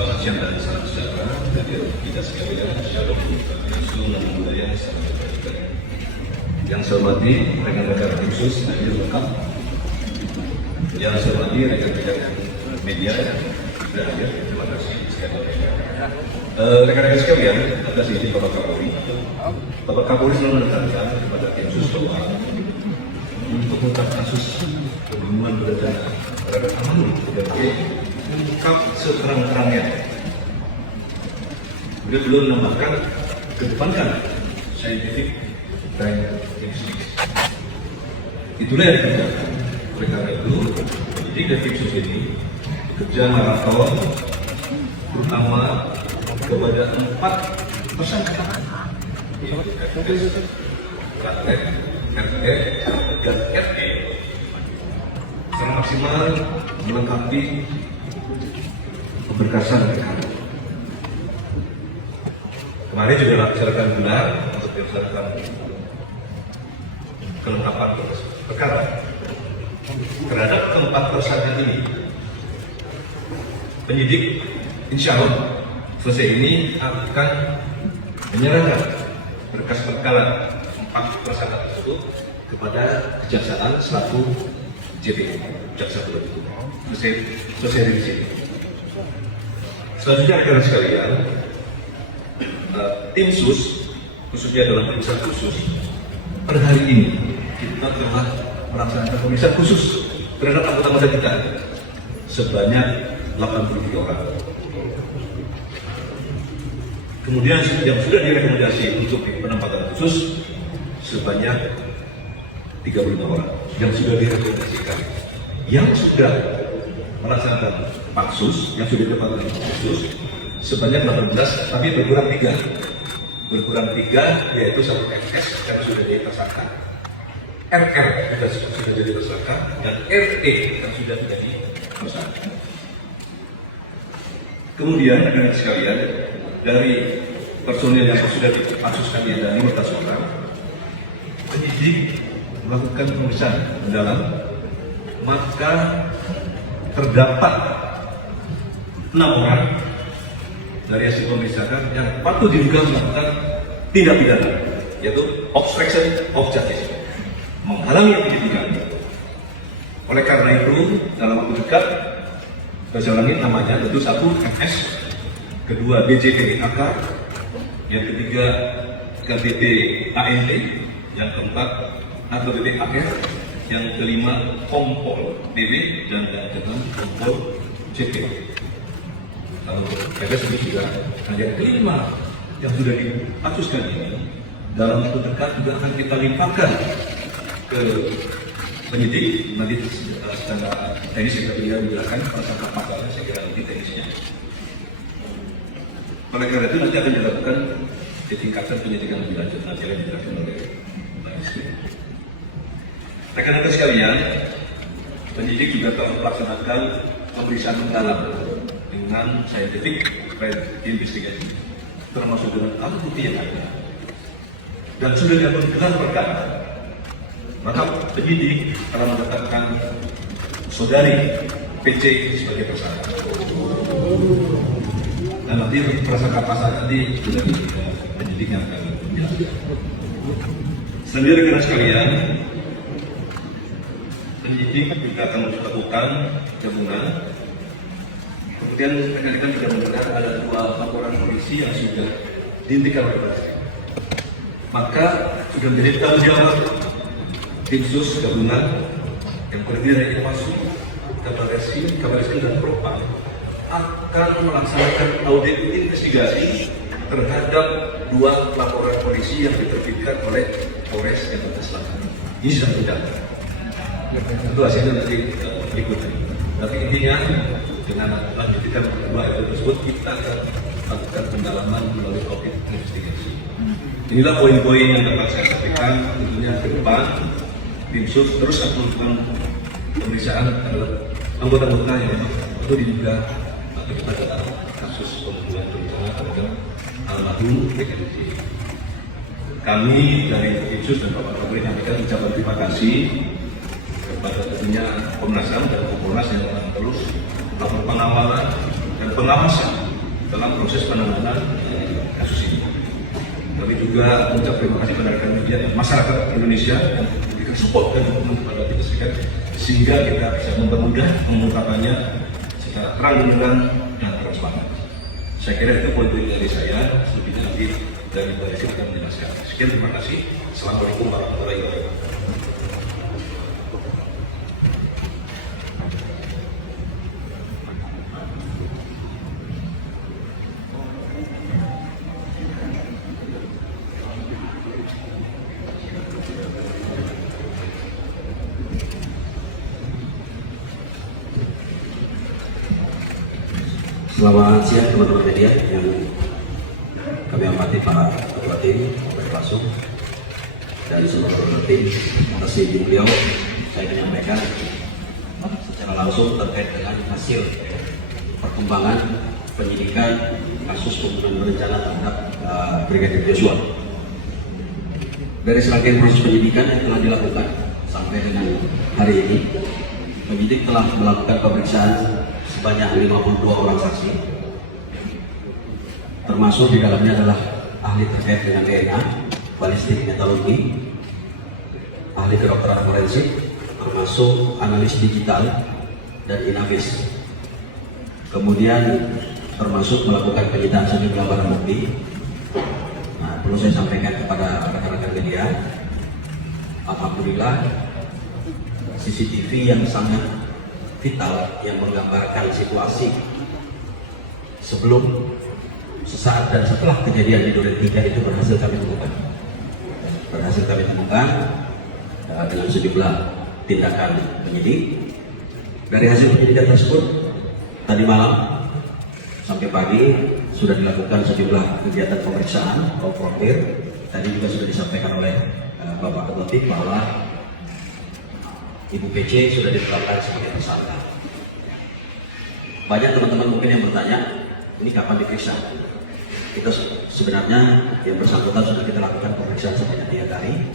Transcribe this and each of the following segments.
Selamat siang dan salam sejahtera bagi kita sekalian. Shalom, seluruh budaya yang saya hormati rekan-rekan khusus hadir lengkap. Yang saya hormati rekan-rekan media yang sudah hadir. Terima kasih sekali. Rekan-rekan sekalian, atas izin Bapak Kapolri. Bapak Kapolri selalu menekankan kepada tim sus bahwa untuk mengungkap kasus pembunuhan berencana terhadap Amanul sebagai mengungkap seterang-terangnya. Beliau belum menambahkan kedepankan scientific dan investigasi. Itulah yang dikerjakan. Oleh karena itu, penyidik dan tim sus ini bekerja maraton, terutama kepada 4 tersangka, FS, KF, RE, dan RE, secara maksimal melengkapi pemberkasan mereka. Kemarin juga dilaksanakan gelar untuk dilaksanakan kelengkapan perkara terhadap keempat tersangka ini. Penyidik insya Allah selesai ini akan menyerahkan berkas perkara 4 tersangka tersebut kepada kejaksaan selaku JP, jaksa penuntut umum. Selesai dari sini. Selanjutnya rekan sekalian, tim sus khususnya dalam pemeriksaan khusus per hari ini kita telah melaksanakan pemeriksaan khusus terhadap anggota kita sebanyak 83 orang. Kemudian yang sudah direkomendasi untuk penempatan khusus sebanyak 35 orang yang sudah direkomendasikan. Yang sudah melaksanakan paksus, yang sudah ditempatkan khusus sebanyak 18, tapi berkurang 3. Berkurang 3 yaitu satu FS yang sudah jadi tersangka, RR yang sudah jadi tersangka, dan RE yang sudah menjadi tersangka. Kemudian rekan-rekan sekalian, dari personil yang sudah dipaksuskan di dalam 15 orang, penyidik melakukan pemeriksaan mendalam, maka terdapat 6 orang dari hasil pemeriksaan yang patut diduga melakukan tindak pidana, yaitu obstruction of justice, menghalangi penyidikan. Oleh karena itu, dalam waktu dekat berjalan namanya tentu 1 FS, kedua BJPAK, yang ketiga KBP ANT, yang keempat AKBP AR, yang kelima Kompol BW, dan yang keenam Kompol CP. Kalau FS ini juga, dan yang kelima yang sudah dipaksuskan ini dalam waktu dekat juga akan kita limpahkan ke penyidik. Nanti secara teknis kita menjelaskan pasal pasalnya, saya kira nanti teknisnya. Oleh karena itu nanti akan dilakukan di tingkatan penyidikan lebih lanjut, nanti akan dijelaskan oleh Pak Istri. Rekan-rekan sekalian, penyidik juga telah melaksanakan pemeriksaan mendalam dengan scientific investigation, termasuk dengan alat bukti yang ada, dan sudah dilakukan gelar perkara. Maka penyidik telah menetapkan saudari PC sebagai tersangka. Dan nanti prasangka pasal tadi sudah penyidik yang akan menjelaskan. Selanjutnya rekan sekalian, penyidik juga akan melakukan gabungan. Kemudian rekan-rekan sudah mendengar ada 2 laporan polisi yang sudah dihentikan oleh polisi. Maka sudah menjadi tanggung jawab tim sus gabungan yang terdiri dari Irwasum, Kabar Reskrim, dan Propam akan melaksanakan audit investigasi terhadap 2 laporan polisi yang diterbitkan oleh Polres Jakarta Selatan. Ini sudah berjalan. Tentu hasilnya nanti berikutnya. Tapi intinya dengan lanjutkan 2 itu tersebut kita akan lakukan pendalaman melalui audit investigasi. Inilah poin-poin yang dapat saya sampaikan. Tentunya ke depan tim sus terus akan melakukan pemeriksaan terhadap anggota-anggota yang itu diduga terlibat dalam kasus pembunuhan berencana terhadap almarhum PKD. Kami dari tim sus dan Bapak Kapolri menyampaikan ucapan terima kasih kepada tentunya Komnas HAM dan Kompolnas yang terus melakukan pengawalan dan pengawasan dalam proses penanganan kasus ini. Kami juga mengucap terima kasih pada rekan media dan masyarakat Indonesia yang memberikan support dan dukungan kepada Amerika Serikat sehingga kita bisa mempermudah pengungkapannya secara terang benderang dan transparan. Saya kira itu poin-poin dari saya. Selebihnya nanti dari Pak Resi akan menjelaskan. Sekian, terima kasih. Assalamualaikum warahmatullahi wabarakatuh. Selamat siang teman-teman media yang kami hormati, para ketua tim, langsung dan seluruh tim. Atas izin beliau, saya menyampaikan secara langsung terkait dengan hasil perkembangan penyidikan kasus pembunuhan berencana terhadap Brigadir Joshua. Dari serangkaian proses penyidikan yang telah dilakukan sampai dengan hari ini, penyidik telah melakukan pemeriksaan sebanyak 52 orang saksi, termasuk di dalamnya adalah ahli terkait dengan DNA, balistik metalurgi, ahli kedokteran forensik, termasuk analis digital dan inavis. Kemudian termasuk melakukan penyitaan sejumlah barang bukti. Nah, perlu saya sampaikan kepada rekan-rekan media, alhamdulillah CCTV yang sangat vital yang menggambarkan situasi sebelum, sesaat dan setelah kejadian di Duren 3 itu berhasil kami temukan. Dengan sejumlah tindakan penyidik. Dari hasil penyidikan tersebut, tadi malam sampai pagi sudah dilakukan sejumlah kegiatan pemeriksaan, konfrontir. Tadi juga sudah disampaikan oleh Bapak Ketua Tim bahwa Ibu PC sudah ditetapkan sebagai tersangka. Banyak teman-teman mungkin yang bertanya, ini kapan diperiksa? Kita sebenarnya yang bersangkutan sudah kita lakukan pemeriksaan sebanyak 3 kali.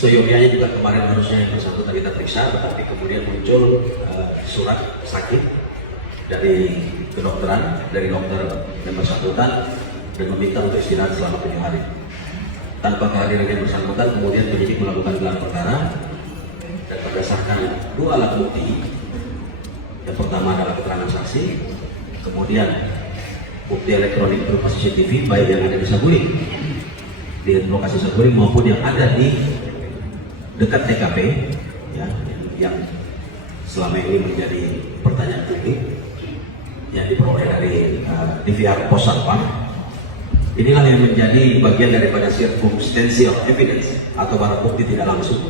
Seyogianya juga kemarin harusnya yang bersangkutan kita periksa, tetapi kemudian muncul surat sakit dari kedokteran, dari dokter yang bersangkutan dan meminta untuk istirahat selama 7 hari. Tanpa kehadiran yang bersangkutan, kemudian penyidik melakukan gelar perkara. Dan berdasarkan 2 alat bukti, yang pertama adalah keterangan saksi, kemudian bukti elektronik berupa CCTV baik yang ada di Saguling, di lokasi Saguling maupun yang ada di dekat TKP, ya, yang selama ini menjadi pertanyaan publik yang diperoleh dari DVR Pos Satpam. Inilah yang menjadi bagian daripada circumstantial evidence atau barang bukti tidak langsung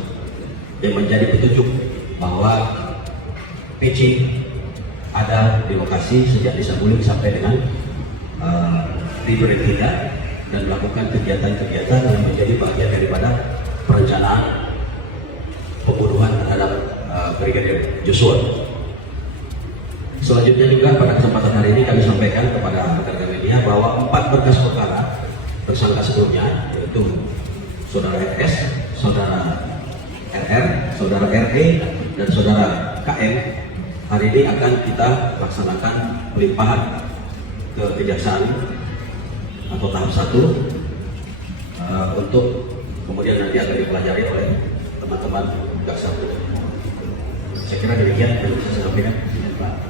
yang menjadi petunjuk bahwa PC ada di lokasi sejak di Saguling sampai dengan di Duren 3 dan melakukan kegiatan-kegiatan yang menjadi bagian daripada perencanaan pembunuhan terhadap Brigadir Joshua. Selanjutnya juga pada kesempatan hari ini kami sampaikan kepada rekan-rekan media bahwa 4 berkas perkara tersangka sebelumnya, yaitu saudara FS, saudara RR, saudara RE, dan saudara KM, hari ini akan kita laksanakan pelimpahan ke kejaksaan atau tahap 1 untuk kemudian nanti akan dipelajari oleh teman-teman jaksa. Saya kira demikian yang bisa saya sampaikan, Pak.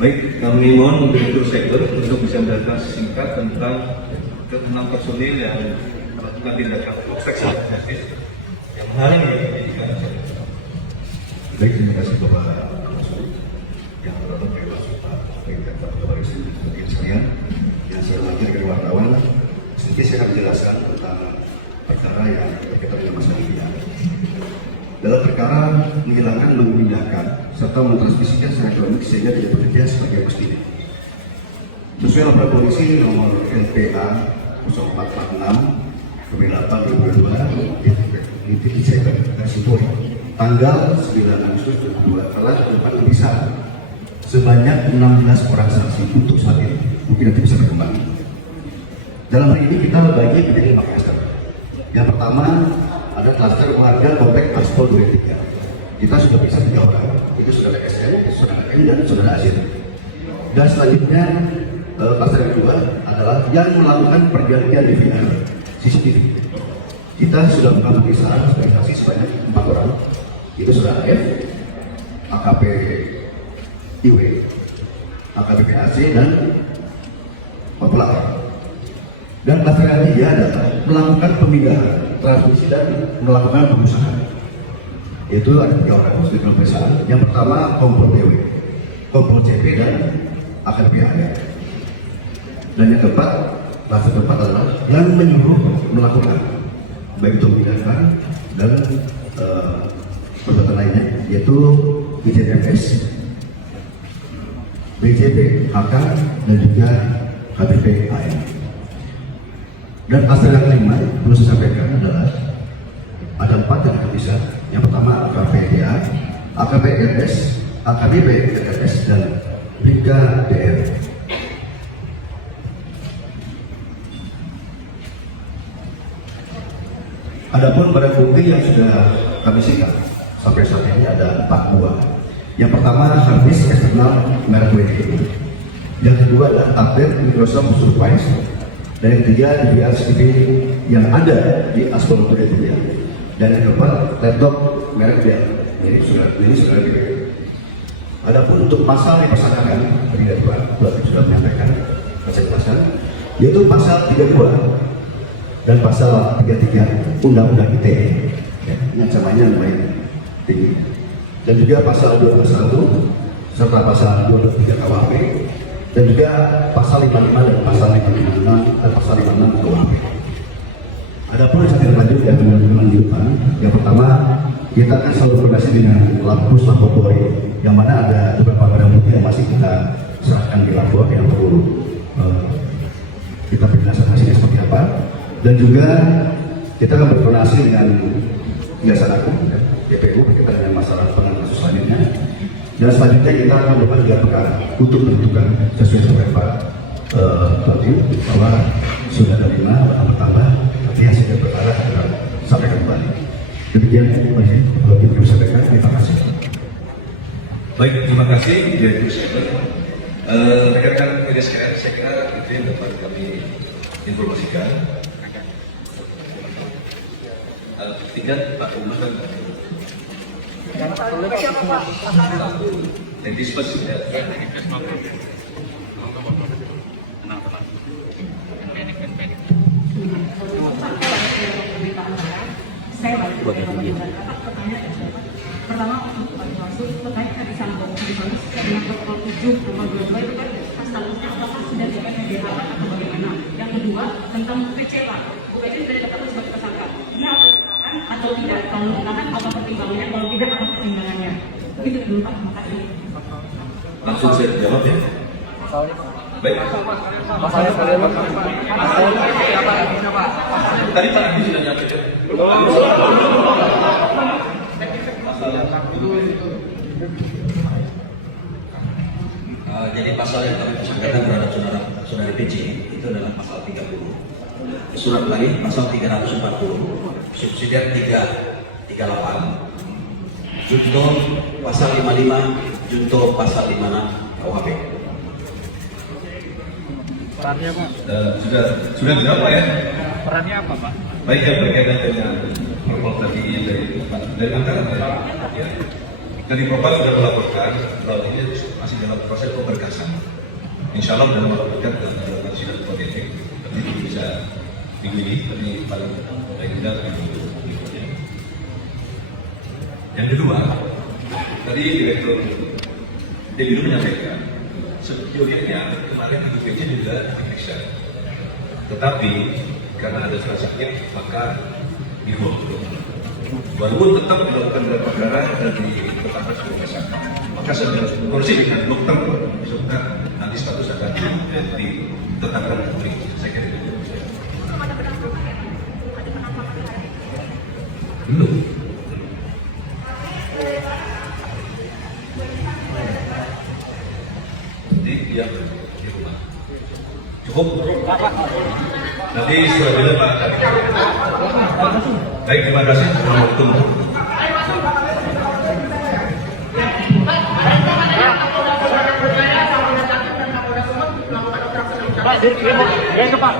Baik, kami mohon Direktur Sektor untuk bisa menjelaskan singkat tentang ke-6 personil yang melakukan tindakan obstruksi justice yang menghalangi penyidikan. Baik, terima kasih Bapak Kapolri yang terhormat Pak Presiden Pak Kapolri sebagai sekalian yang saya hormati rekan wartawan. Sedikit saya akan menjelaskan tentang perkara yang berkaitan dengan masalah ini. Dalam perkara menghilangkan, memindahkan, serta mentransmisikan secara elektronik sehingga tidak bekerja sebagai mestinya. Sesuai laporan polisi nomor LPA 0446/8/2022 di Cyber Sipori tanggal 9 Agustus 2022 telah dapat bisa sebanyak 16 orang saksi untuk saat ini. Mungkin nanti bisa berkembang. Dalam hal ini kita bagi menjadi 4 klaster. Yang pertama ada klaster warga komplek Aspol Duren 3. Kita sudah bisa 3 orang. Itu saudara SM, saudara M, dan saudara Azir. Dan selanjutnya klaster yang kedua adalah yang melakukan pergantian DVR CCTV. Kita sudah melakukan pemeriksaan sebagai saksi sebanyak 4 orang. Itu saudara F, AKP IW, AKP PAC, dan pelaku. Dan klaster yang ketiga adalah melakukan pemindahan, transmisi, dan melakukan pengusahaan. Yaitu ada 3 orang di dalam pemeriksaan. Yang pertama Kompol TW, Kompol CP, dan AKP AD. Dan yang keempat, klaster keempat adalah yang menyuruh melakukan, baik itu memindahkan dan perbuatan lainnya, yaitu BJPS, BJP, HK, dan juga HTP AM. Dan klaster yang kelima perlu saya sampaikan adalah ada 4 yang terpisah. Yang pertama AKPDA, AKPRS, AKBP RS, dan BKDR. Adapun barang bukti yang sudah kami sita sampai saat ini ada 4 buah. Yang pertama harddisk eksternal merek WD. Yang kedua adalah tablet Microsoft Surface. Dan yang ketiga DVR CCTV yang ada di Aspol Media. Dan yang keempat laptop merek Dell. Ini sudah DPP. Adapun untuk pasal yang dipersangkakan tadi dari Pak sudah menyampaikan, saya jelaskan, yaitu pasal 32 dan pasal 33 Undang-Undang ITE. Ini ancamannya lumayan tinggi. Dan juga pasal 221 serta pasal 223 KUHP, dan juga pasal 55 dan pasal 56 dan pasal 56 KUHP. Adapun yang tidak lanjut yang melanjutkan, yang pertama kita akan selalu koordinasi dengan Lapus Mabespori, yang mana ada beberapa barang bukti yang masih kita serahkan di lapor yang perlu kita berdasarkan seperti apa. Dan juga kita akan berkoordinasi dengan Kejaksaan Agung, DPU berkaitan dengan masalah penanganan kasus selanjutnya. Dan selanjutnya kita akan melakukan gelar perkara untuk menentukan sesuai dengan Pak Bagi bahwa sudah ada 5 tambah, nanti hasil gelar perkara akan sampaikan kembali. Demikian kalau kita bisa sampaikan. Terima kasih. Baik, terima kasih Direktur Cyber. Rekan-rekan media sekalian, saya kira itu yang dapat kami informasikan. Tingkat Pak Umar kan yang disebut pertama untuk Pak Iwasu terkait tadi sambung dengan protokol 7 nomor 22 itu kan statusnya apakah sudah dapat PDH atau bagaimana? Yang kedua tentang PC Pak, Bu Edi sudah dapat sebagai tersangka. Ini apa ditahan atau tidak? Kalau ditahan apa pertimbangannya? Kalau tidak apa pertimbangannya? Begitu dulu Pak, terima kasih. Langsung saya jawab ya. Baik. Masalahnya bagaimana Pak? Masalahnya apa ini Pak? Tadi Pak Adi sudah nyampaikan. Jadi pasal yang kami persangkakan terhadap saudara PC itu adalah pasal 30. Surat lagi pasal 340, subsidiar 338, junto pasal 55, junto pasal 56 KUHP. Perannya Pak? Sudah dijawab ya. Perannya apa Pak? Baik, yang berkaitan dengan propos tadi dari angkatan ya. Dari propos sudah melaporkan bahwa ini masih dalam proses pemberkasan. Insya Allah dalam waktu dekat dalam dilakukan sidang kode etik, tapi itu bisa digini, tapi paling tidak berikutnya. Yang kedua, tadi Direktur Debidu menyampaikan sejujurnya kemarin Ibu PJ juga diperiksa, tetapi karena ada surat sakit maka dihukum. Walaupun tetap dilakukan gelar perkara dan ditetapkan sebagai tersangka, maka saya harus berkoordinasi dengan dokter serta nanti status akan ditetapkan kembali. Saya kira itu. Belum. Jadi dia di rumah. Cukup. Nanti sudah bila Pak. Baik, terima kasih. Assalamualaikum. Pak, diri, Pak.